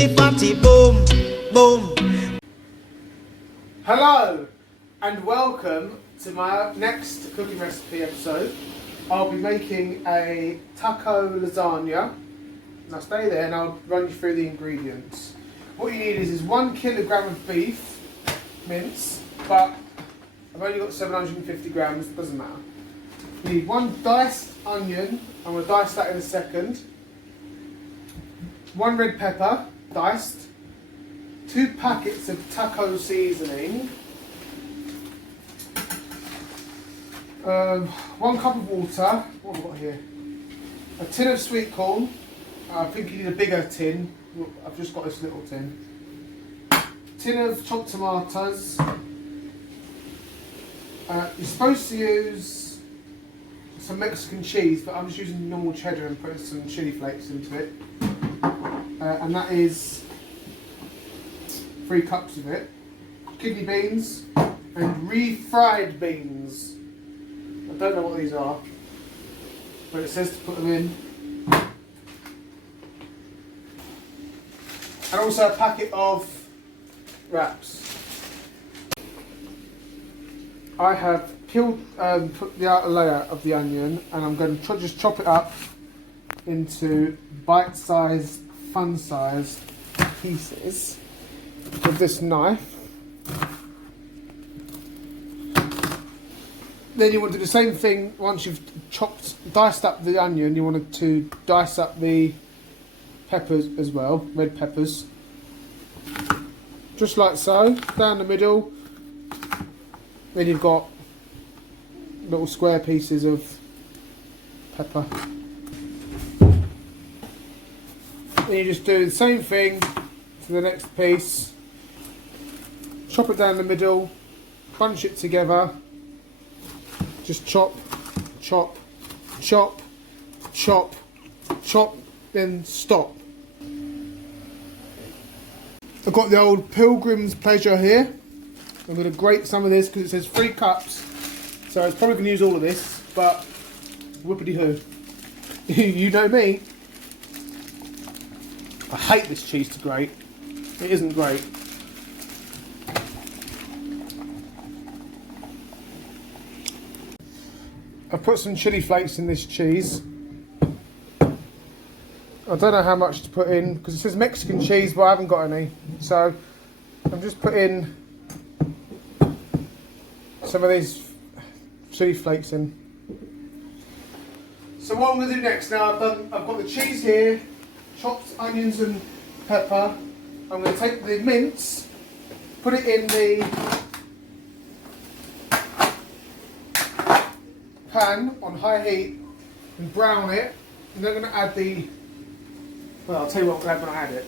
fatty, fatty, boom, boom. Hello and welcome to my next cooking recipe episode. I'll be making a taco lasagna. Now stay there and I'll run you through the ingredients. What you need is 1 kilogram of beef mince, but I've only got 750 grams, it doesn't matter. You need 1 diced onion, I'm going to dice that in a second. 1 red pepper, diced. 2 packets of taco seasoning. 1 cup of water. What have I got here? A tin of sweet corn. I think you need a bigger tin. I've just got this little tin. Tin of chopped tomatoes. You're supposed to use some Mexican cheese, but I'm just using normal cheddar and putting some chili flakes into it. And that is 3 cups of it. Kidney beans and refried beans. I don't know what these are, but it says to put them in. And also a packet of wraps. I have peeled, put the outer layer of the onion, and I'm going to just chop it up into bite-sized, fun-sized pieces with this knife. Then you want to do the same thing once you've diced up the onion. You want to dice up the peppers as well, red peppers. Just like so, down the middle. Then you've got little square pieces of pepper. Then you just do the same thing for the next piece. Chop it down the middle, bunch it together. Just chop, chop, chop, chop, chop, then stop. I've got the old Pilgrim's Pleasure here. I'm going to grate some of this because it says 3 cups. So it's probably going to use all of this, but whoopity-hoo. You know me. I hate this cheese to grate. It isn't great. I've put some chili flakes in this cheese. I don't know how much to put in because it says Mexican cheese, but I haven't got any. So I'm just putting some of these chili flakes in. So what I'm going to do next, now I've got the cheese here, chopped onions and pepper. I'm going to take the mince, put it in the pan on high heat and brown it, and then I'm going to add the, well, I'll tell you what I'm going to add when I add it.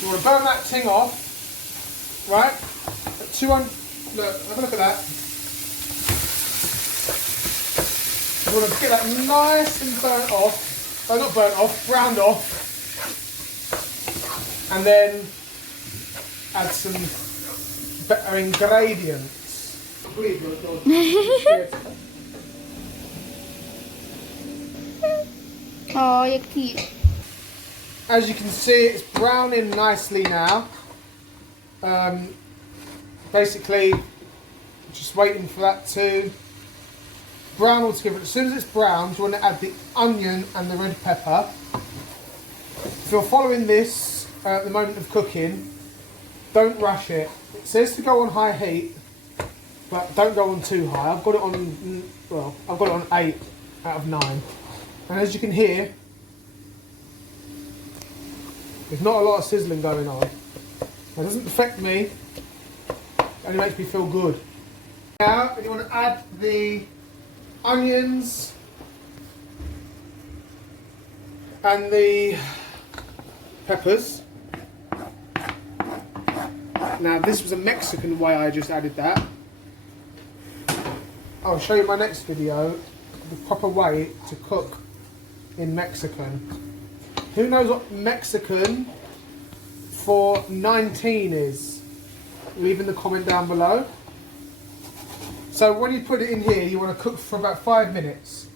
You want to burn that thing off, right? At 200, look, have a look at that. You want to get that nice and burnt off, oh, not burnt off, browned off, and then add some better ingredients. Oh, you're cute. As you can see, it's browning nicely now. Basically, just waiting for that to brown all together. As soon as it's browned, you want to add the onion and the red pepper. If you're following this at the moment of cooking, don't rush it. It says to go on high heat, but don't go on too high. I've got it on, well, I've got it on 8 out of 9. And as you can hear, there's not a lot of sizzling going on. It doesn't affect me, it only makes me feel good. Now, you want to add the onions and the peppers. Now, this was a Mexican way I just added that. I'll show you my next video, the proper way to cook in Mexican. Who knows what Mexican for 19 is? Leave in the comment down below. So when you put it in here, you want to cook for about 5 minutes.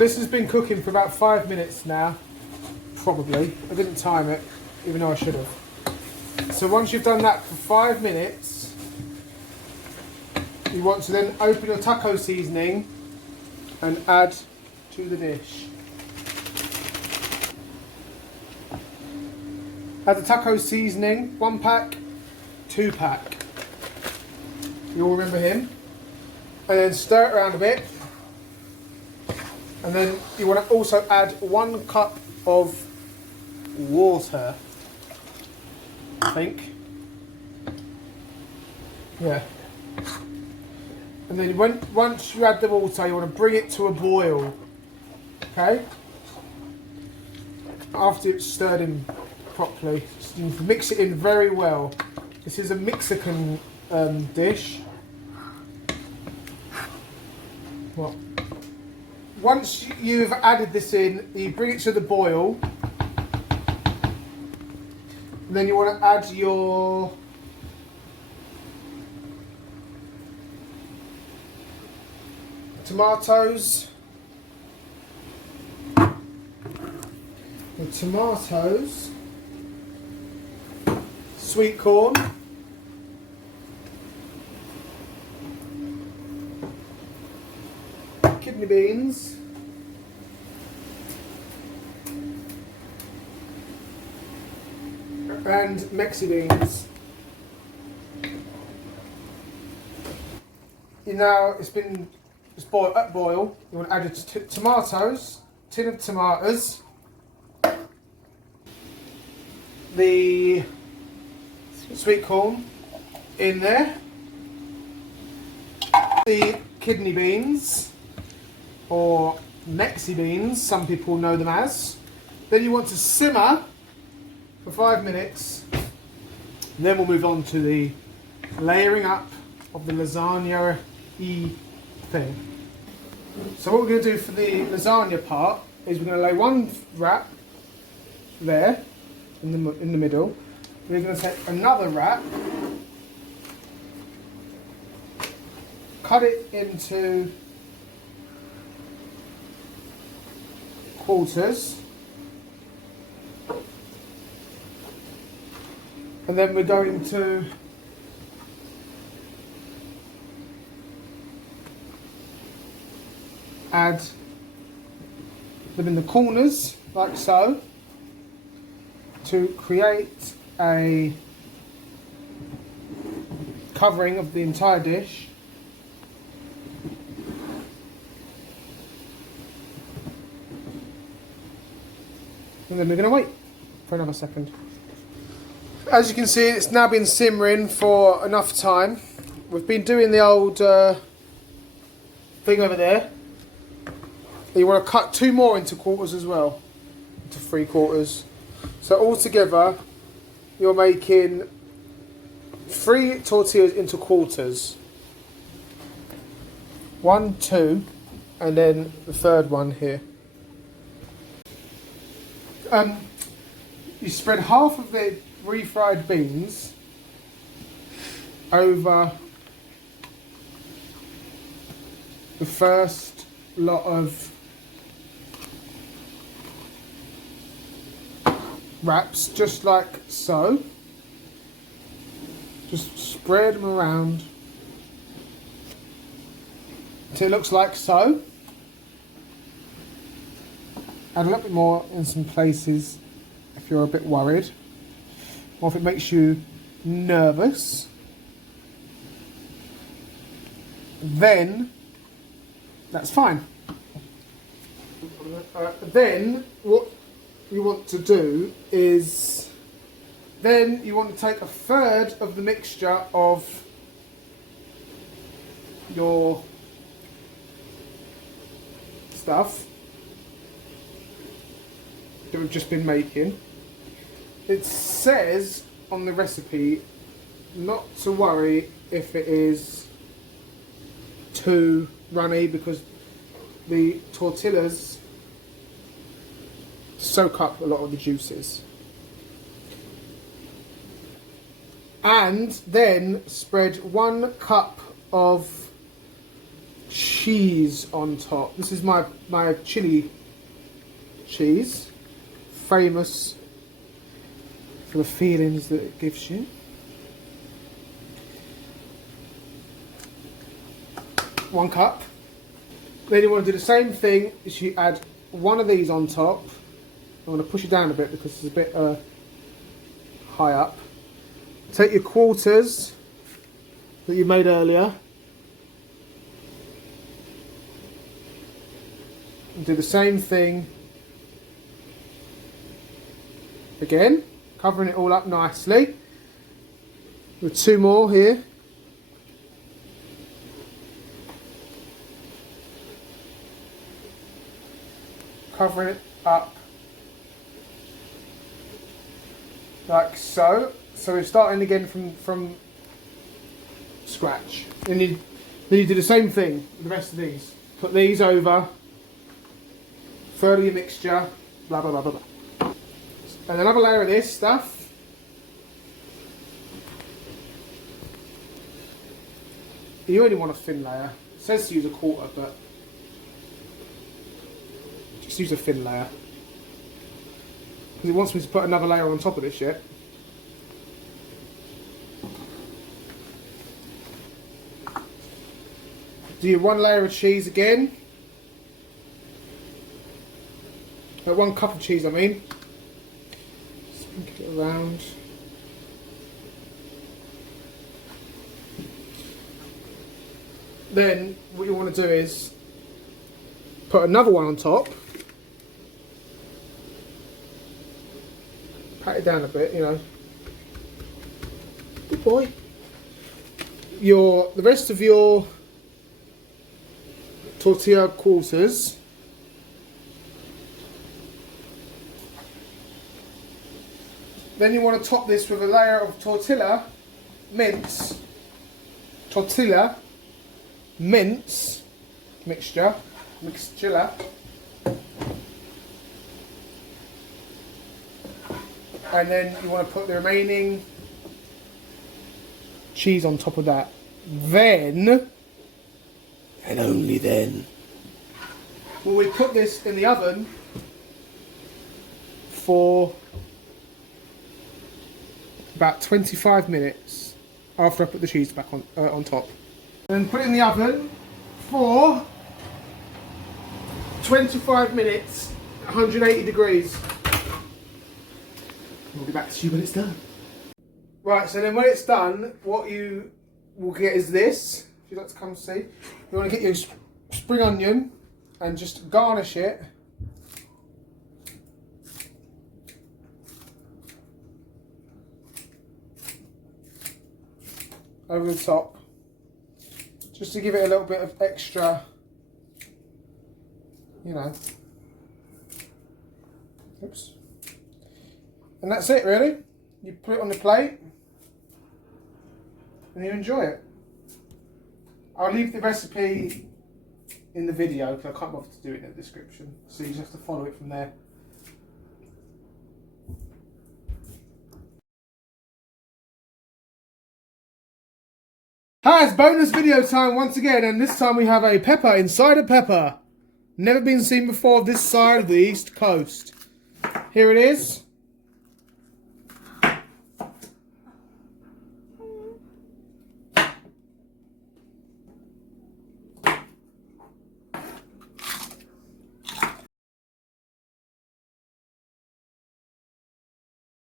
This has been cooking for about 5 minutes now, probably. I didn't time it, even though I should have. So once you've done that for 5 minutes, you want to then open your taco seasoning and add to the dish. Add the taco seasoning, 1 pack, 2 pack. You all remember him. And then stir it around a bit. And then you want to also add 1 cup of water, I think. Yeah. And then once you add the water, you want to bring it to a boil. Okay? After it's stirred in properly, just you need to mix it in very well. This is a Mexican dish. What? Once you've added this in, you bring it to the boil. And then you want to add your tomatoes. The tomatoes, sweet corn, kidney beans, and Mexi beans. Now it's boiled at boil. You want to add your tomatoes, tin of tomatoes, the sweet corn in there, the kidney beans, or Mexi beans, some people know them as. Then you want to simmer for 5 minutes, and then we'll move on to the layering up of the lasagna thing. So what we're going to do for the lasagna part is we're going to lay 1 wrap there in the middle. We're going to take another wrap, cut it into quarters, and then we're going to add them in the corners, like so, to create a covering of the entire dish. And then we're going to wait for another second. As you can see, it's now been simmering for enough time. We've been doing the old thing over there. You want to cut 2 more into quarters as well, into 3/4. So altogether, you're making 3 tortillas into quarters. 1, 2, and then the third one here. You spread half of the refried beans over the first lot of wraps, just like so. Just spread them around until it looks like so. Add a little bit more in some places if you're a bit worried, or if it makes you nervous. Then that's fine. Then what you want to do is, then you want to take 1/3 of the mixture of your stuff that we've just been making. It says on the recipe not to worry if it is too runny, because the tortillas soak up a lot of the juices. And then spread 1 cup of cheese on top. This is my chili cheese, famous for the feelings that it gives you. One cup. Then you want to do the same thing, is you add one of these on top. I want to push it down a bit because it's a bit high up. Take your quarters that you made earlier and do the same thing again, covering it all up nicely with two more here. Covering it up like so. So we're starting again from scratch. Then you do the same thing with the rest of these. Put these over, further your mixture, blah blah blah blah blah. And another layer of this stuff. You only want a thin layer. It says to use a quarter, but just use a thin layer. Because it wants me to put another layer on top of this yet. Do your one layer of cheese again. 1 cup of cheese, I mean. Sprinkle it around. Then what you want to do is put another one on top. Pat it down a bit, you know. Good boy. The rest of your tortilla quarters. Then you want to top this with a layer of tortilla mince mixture. And then you want to put the remaining cheese on top of that. Then, and only then, will we put this in the oven for about 25 minutes after I put the cheese back on top. And then put it in the oven for 25 minutes, 180 degrees. We'll be back to you when it's done. Right, so then when it's done, what you will get is this. If you'd like to come see. You want to get your spring onion and just garnish it over the top, just to give it a little bit of extra, you know. Oops. And that's it, really. You put it on the plate and you enjoy it. I'll leave the recipe in the video because I can't bother to do it in the description, so you just have to follow it from there. Hi, it's bonus video time once again, and this time we have a pepper inside a pepper. Never been seen before this side of the East Coast. Here it is.